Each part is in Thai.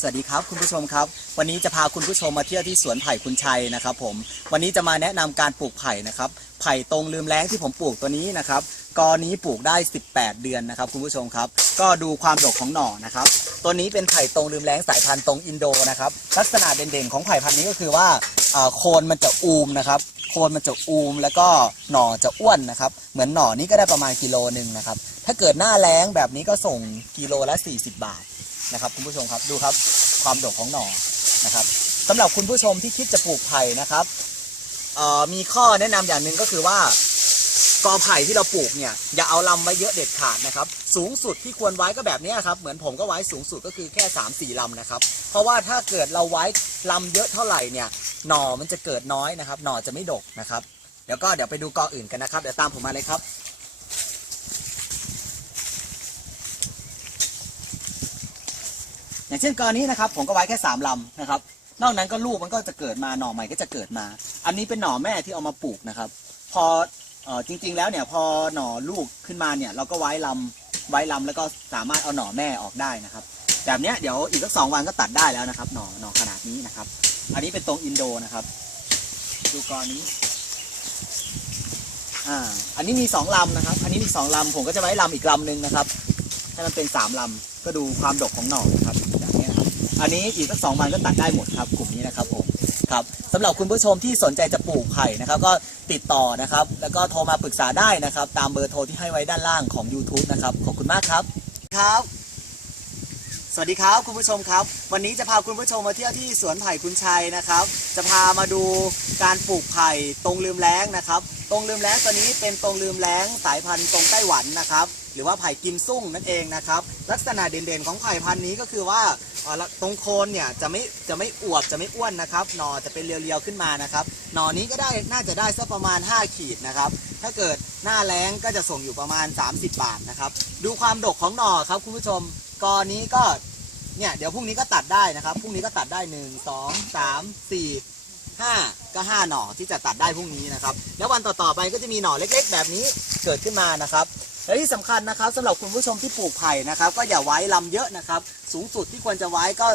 สวัสดีครับคุณผู้ชมครับ วันนี้จะพาคุณผู้ชมมาเที่ยวที่สวนไผ่คุณชัยนะครับ ผม วันนี้จะมาแนะนำการปลูกไผ่นะครับ ไผ่ตรงลืมแล้งที่ผมปลูกตัวนี้นะครับกอนี้ปลูกได้ 18 เดือนนะครับคุณผู้ชมครับ ก็ดูความดกของหน่อนะครับ ตัวนี้เป็นไผ่ตรงลืมแล้งสายพันธุ์ตรงอินโดนะครับ ลักษณะเด่นๆของไผ่พันธุ์นี้ก็คือว่าโคนมันจะอูมนะครับ โคนมันจะอูมแล้วก็หน่อจะอ้วนนะครับ เหมือนหน่อนี้ก็ได้ประมาณกิโลหนึ่งนะครับ ถ้าเกิดหน้าแล้งแบบนี้ก็ส่งกิโลละ 40 บาท นะครับคุณผู้ชมครับดูครับความดกของหน่อนะครับสำหรับคุณผู้ชมที่คิดจะปลูกไผ่นะครับมีข้อแนะนำอย่างหนึ่งก็คือว่ากอไผ่ที่เราปลูกเนี่ยอย่าเอาลำไว้เยอะเด็ดขาดนะครับ สูงสุดที่ควรไว้ก็แบบนี้ครับ เหมือนผมก็ไว้สูงสุดก็คือแค่3ามสี่ลำนะครับ เพราะว่าถ้าเกิดเราไว้ลำเยอะเท่าไหร่เนี่ยหน่อมันจะเกิดน้อยนะครับ หน่อจะไม่ดกนะครับ เดี๋ยวก็เดี๋ยวไปดูกออื่นกันนะครับ เดี๋ยวตามผมมาเลยครับ อย่างเช่นกรณีนะครับผมก็ไว้แค่สามลำนะครับ นอกนั้นก็ลูกมันก็จะเกิดมาหน่อใหม่ก็จะเกิดมา อันนี้เป็นหน่อแม่ที่เอามาปลูกนะครับ พอออจริง ๆ แล้วเนี่ยพอหน่อลูกขึ้นมาเนี่ยเราก็ไว้ลำไว้ลำแล้วก็สามารถเอาหน่อแม่ออกได้นะครับ แบบเนี้ยเดี๋ยวอีกสักสองวันก็ตัดได้แล้วนะครับหน่อหน่อขนาดนี้นะครับ อันนี้เป็นตรงอินโดนะครับ ดูกรนี้อ่าอันนี้มีสองลำนะครับ อันนี้มีสองลำผมก็จะไว้ลำอีกลำหนึ่งนะครับให้มันเป็นสามลำก็ดูความดกของหน่อนะครับ อันนี้อีกสักสองวันก็ตัดได้หมดครับกลุ่มนี้นะครับผมครับสำหรับคุณผู้ชมที่สนใจจะปลูกไผ่นะครับก็ติดต่อนะครับ แล้วก็โทรมาปรึกษาได้นะครับ ตามเบอร์โทรที่ให้ไว้ด้านล่างของ YouTube นะครับ ขอบคุณมากครับครับ สวัสดีครับคุณผู้ชมครับ วันนี้จะพาคุณผู้ชมมาเที่ยวที่สวนไผ่คุณชัยนะครับ จะพามาดูการปลูกไผ่ตรงลืมแล้งนะครับ ตรงลืมแล้งตัวนี้เป็นตรงลืมแล้งสายพันธุ์ตรงไต้หวันนะครับ หรือว่าไผ่กิมซุ่งนั่นเองนะครับ ลักษณะเด่นๆของไผ่พันธุ์นี้ก็คือว่าตรงโคนเนี่ยจะไม่จะไม่อวบจะไม่อ้วนนะครับหนอจะเป็นเรียวๆขึ้นมานะครับหนอนี้ก็ได้น่าจะได้สักประมาณ 5 ขีดนะครับ ถ้าเกิดหน้าแล้งก็จะส่งอยู่ประมาณ 30 บาทนะครับ ดูความดกของหน่อครับคุณผู้ชมกอนี้ก็เนี่ยเดี๋ยวพรุ่งนี้ก็ตัดได้นะครับพรุ่งนี้ก็ตัดได้หนึ่งสองสามสี่ห้าก็ห้าหน่อที่จะตัดได้พรุ่งนี้นะครับ แล้ววันต่อๆไปก็จะมีหน่อเล็กๆ แบบนี้เกิดขึ้นมานะครับ และที่สำคัญนะครับสำหรับคุณผู้ชมที่ปลูกไผ่นะครับ ก็อย่าไว้ลำเยอะนะครับ สูงสุดที่ควรจะไว้ก็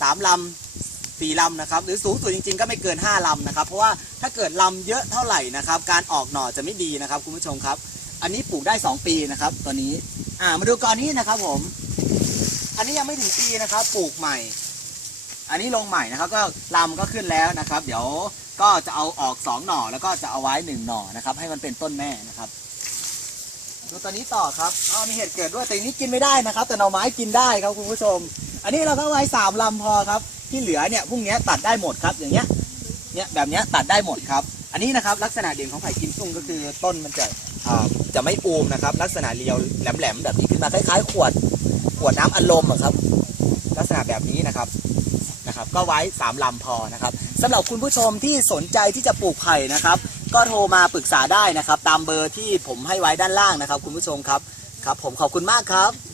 สามลำสี่ลำนะครับหรือสูงสุดจริงๆก็ไม่เกินห้าลำนะครับ เพราะว่าถ้าเกิดลำเยอะเท่าไหร่นะครับ การออกหน่อจะไม่ดีนะครับ คุณผู้ชมครับ อันนี้ปลูกได้สองปีนะครับตัวนี้อ่ามาดูกรนี้นะครับผม อันนี้ยังไม่ถึงปีนะครับ ปลูกใหม่ อันนี้ลงใหม่นะครับ ก็ลำก็ขึ้นแล้วนะครับ เดี๋ยวก็จะเอาออกสองหน่อแล้วก็จะเอาไว้หนึ่งหน่อนะครับ ให้มันเป็นต้นแม่นะครับ ดูตัวนี้ต่อครับอ๋อมีเห็ดเกิดด้วยแต่อันนี้กินไม่ได้นะครับ แต่หน่อไม้กินได้ครับคุณผู้ชม อันนี้เราก็ไว้สามลำพอครับ ที่เหลือเนี่ยพรุ่งนี้ตัดได้หมดครับอย่างเงี้ย เนี่ยแบบเนี้ยตัดได้หมดครับ อันนี้นะครับลักษณะเด่นของไผ่กิมซุ่งก็คือต้นมันจะอ่าจะไม่อูมนะครับ ลักษณะเรียวแหลมๆแบบนี้ขึ้นมาคล้ายๆ ขวดขวดน้ำอัดลมอะครับ ลักษณะแบบนี้นะครับนะครับ ก็ไว้สามลำพอนะครับสำหรับคุณผู้ชมที่สนใจที่จะปลูกไผ่นะครับ ก็โทรมาปรึกษาได้นะครับ ตามเบอร์ที่ผมให้ไว้ด้านล่างนะครับ คุณผู้ชมครับครับ ผมขอบคุณมากครับ